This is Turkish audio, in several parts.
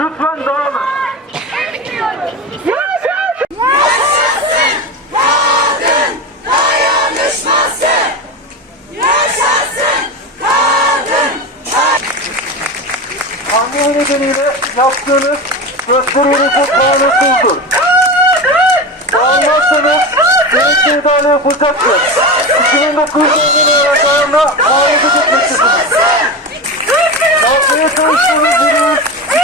Lütfen dağılın. Pandemi nedeniyle yaptığınız gösterileriniz kanunsuzdur. Dağılmazsanız gerekli müdahale yapılacaktır. 2911 numaralı kanuna muhalefet etmektesiniz. Yapmaya çalıştığınız yürüyüş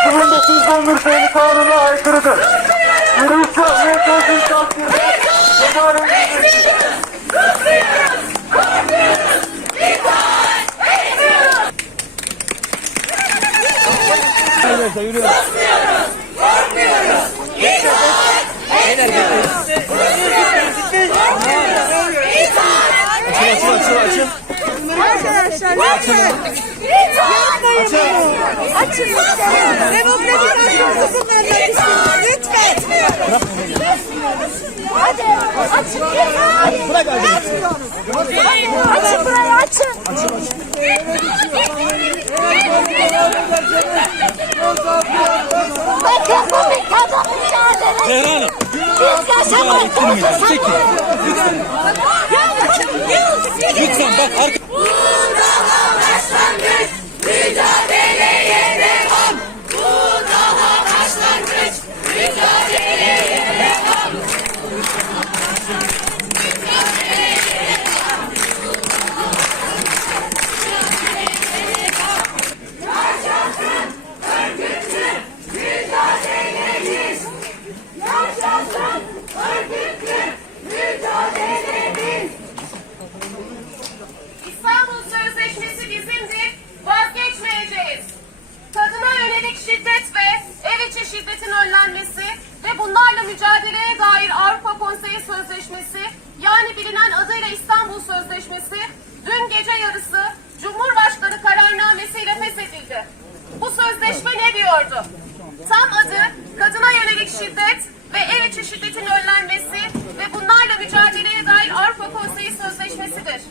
2911 sayılı kanuna aykırıdır. Yürüyüş yapmaya çalıştığınız takdirde cezaevine gideceksiniz. Arkadaşlar lütfen. Yapmayın bunu. Açın lütfen. Demokratik hakkımızı kullanmak istiyoruz. Lütfen. Hadi açın. Bırak Açın burayı açın. Bakın bu bir kadın mücadelesi. Biz yaşamak Çekin. Lütfen. Lütfen bak ve bunlarla mücadeleye dair Avrupa Konseyi Sözleşmesi yani bilinen adıyla İstanbul Sözleşmesi dün gece yarısı Cumhurbaşkanı kararnamesiyle feshedildi. Bu sözleşme ne diyordu? Tam adı kadına yönelik şiddet ve ev içi şiddetin önlenmesi ve bunlarla mücadeleye dair Avrupa Konseyi Sözleşmesi'dir.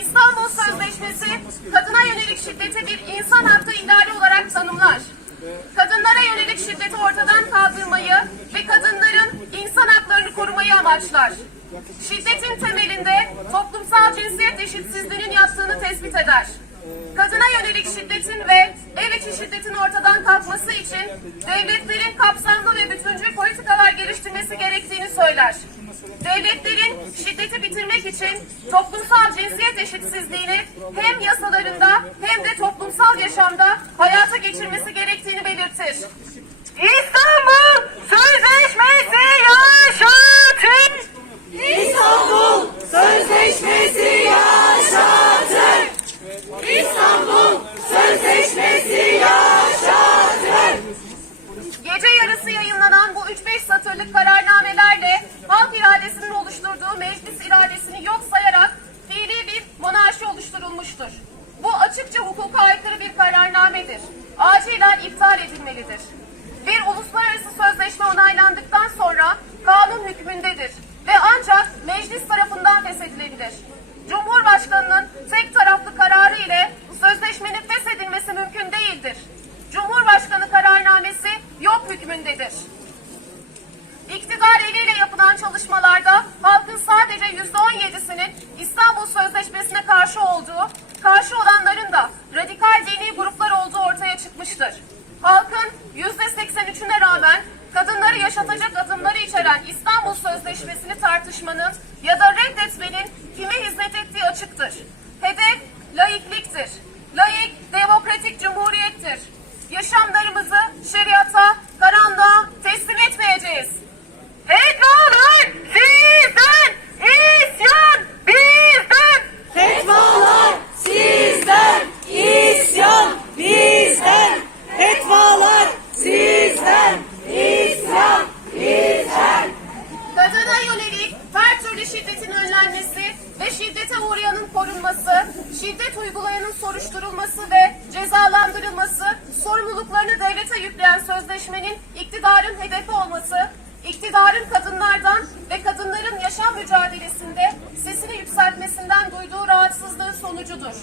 İstanbul Sözleşmesi kadına yönelik şiddeti bir insan hakkı ihlali olarak tanımlar. Kadınlara yönelik şiddeti ortadan kaldırmayı ve kadınların insan haklarını korumayı amaçlar. Şiddetin temelinde toplumsal cinsiyet eşitsizliğinin yattığını tespit eder. Kadına yönelik şiddetin ve ev içi şiddetin ortadan kalkması için devletlerin kapsamlı ve bütüncül politikalar geliştirmesi gerektiğini söyler. Devletlerin şiddeti bitirmek için toplumsal cinsiyet eşitsizliğini hem yasalarında hem de toplumsal yaşamda hayata geçirmesi gerektiğini belirtir. İstanbul Sözleşmesi yaşatır! İstanbul Sözleşmesi yaşatır. İstanbul Sözleşmesi yaşatır. Gece yarısı yayınlanan bu 3-5 satırlık kararnamelerle halk iradesinin oluşturduğu meclis iradesini yok sayarak fiili bir monarşi oluşturulmuştur. Bu açıkça hukuka aykırı bir kararnamedir. Acilen iptal edilmelidir. Bir uluslararası sözleşme onaylandıktan sonra kanun hükmündedir ve ancak meclis tarafından feshedilebilir. Cumhurbaşkanının tek taraflı kararı ile sözleşmenin feshedilmesi mümkün değildir. Cumhurbaşkanı kararnamesi yok hükmündedir. İktidar eliyle yapılan çalışmalarda halkın sadece yüzde on yedisinin İstanbul Sözleşmesi'ne karşı olduğu, karşı olanların da radikal dini gruplar olduğu ortaya çıkmıştır. Halkın yüzde seksen üçüne rağmen kadınları yaşatacak adımları içeren İstanbul Sözleşmesi'ni tartışmanın ya da reddetmenin kime hizmet ettiği açıktır. Hedef laikliktir. Laik, demokratik cumhuriyettir. Yaşamlarımızı şeriata, karanlığa teslim etmeyeceğiz. Şiddete uğrayanın korunması, şiddet uygulayanın soruşturulması ve cezalandırılması, sorumluluklarını devlete yükleyen sözleşmenin iktidarın hedefi olması, iktidarın kadınlardan ve kadınların yaşam mücadelesinde sesini yükseltmesinden duyduğu rahatsızlığın sonucudur.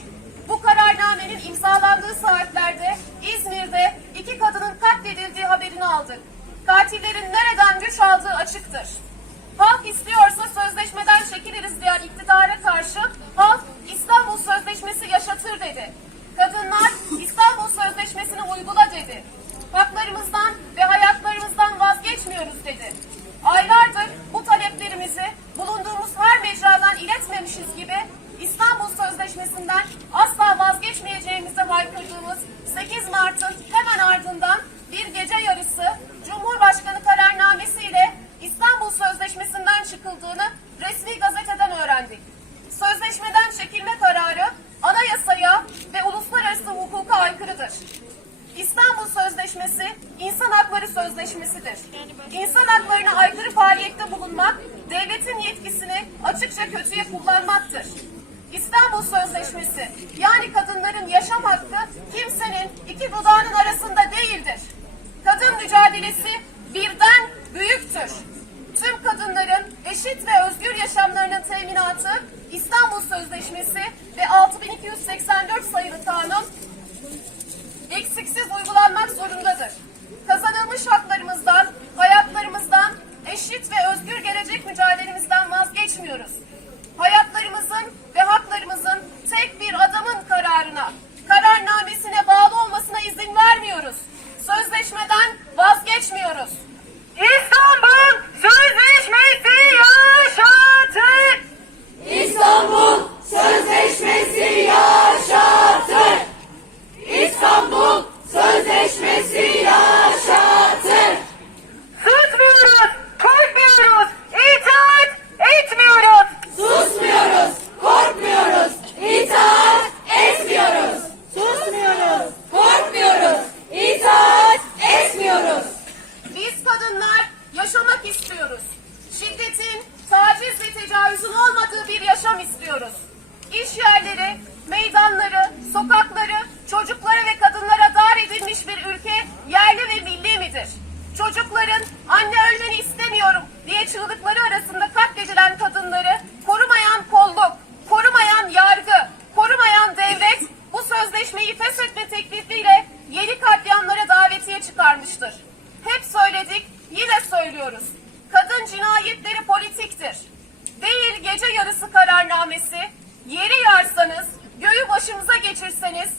bu kararnamenin imzalandığı saatlerde İzmir'de iki kadının katledildiği haberini aldık. Katillerin nereden güç aldığı açıktır. Halk istiyorsa sözleşmeden çekiliriz diyen iktidara karşı halk İstanbul Sözleşmesi yaşatır dedi. Kadınlar İstanbul Sözleşmesi'ni uygula dedi. Haklarımızdan ve hayatlarımızdan vazgeçmiyoruz dedi. Aylardır bu sözleşmesidir. İnsan haklarına aykırı faaliyette bulunmak devletin yetkisini açıkça kötüye kullanmaktır. İstanbul Sözleşmesi yani kadınların yaşam hakkı kimsenin iki dudağının arasında değildir. Kadın mücadelesi birden büyüktür. Tüm kadınların eşit ve özgür yaşamlarının teminatı İstanbul Sözleşmesi ve 6284 sayılı kanun eksiksiz uygulanmak zorundadır. Kazanılmış haklarımızdan, hayatlarımızdan, eşit ve özgür gelecek mücadelemizden vazgeçmiyoruz. Hayatlarımızın ve haklarımızın tek bir adamın kararına, kararnamesine bağlı olmasına izin vermiyoruz. Sözleşmeden vazgeçmiyoruz. İstanbul Sözleşmesi yaşatır! İstanbul Sözleşmesi yaşatır. İstanbul Sözleşmesi yaşatır. Susmuyoruz, korkmuyoruz, itaat etmiyoruz. Susmuyoruz, korkmuyoruz, itaat etmiyoruz. Susmuyoruz, korkmuyoruz, itaat etmiyoruz. Biz kadınlar yaşamak istiyoruz. Şiddetin, taciz ve tecavüzün olmadığı bir istiyoruz. İş yerleri, meydanları, sokakları, çocuklara ve kadınlara dar edilmiş bir ülke yerli ve milli midir? Çocukların anne ölmeni istemiyorum diye çığlıkları arasında katledilen kadınları korumayan kolluk, korumayan yargı, korumayan devlet bu sözleşmeyi feshetme teklifiyle yeni katliamlara davetiye çıkarmıştır. Hep söyledik, yine söylüyoruz. Kadın cinayetleri politiktir. Gece yarısı kararnamesi, yeri yarsanız, göğü başımıza geçirseniz,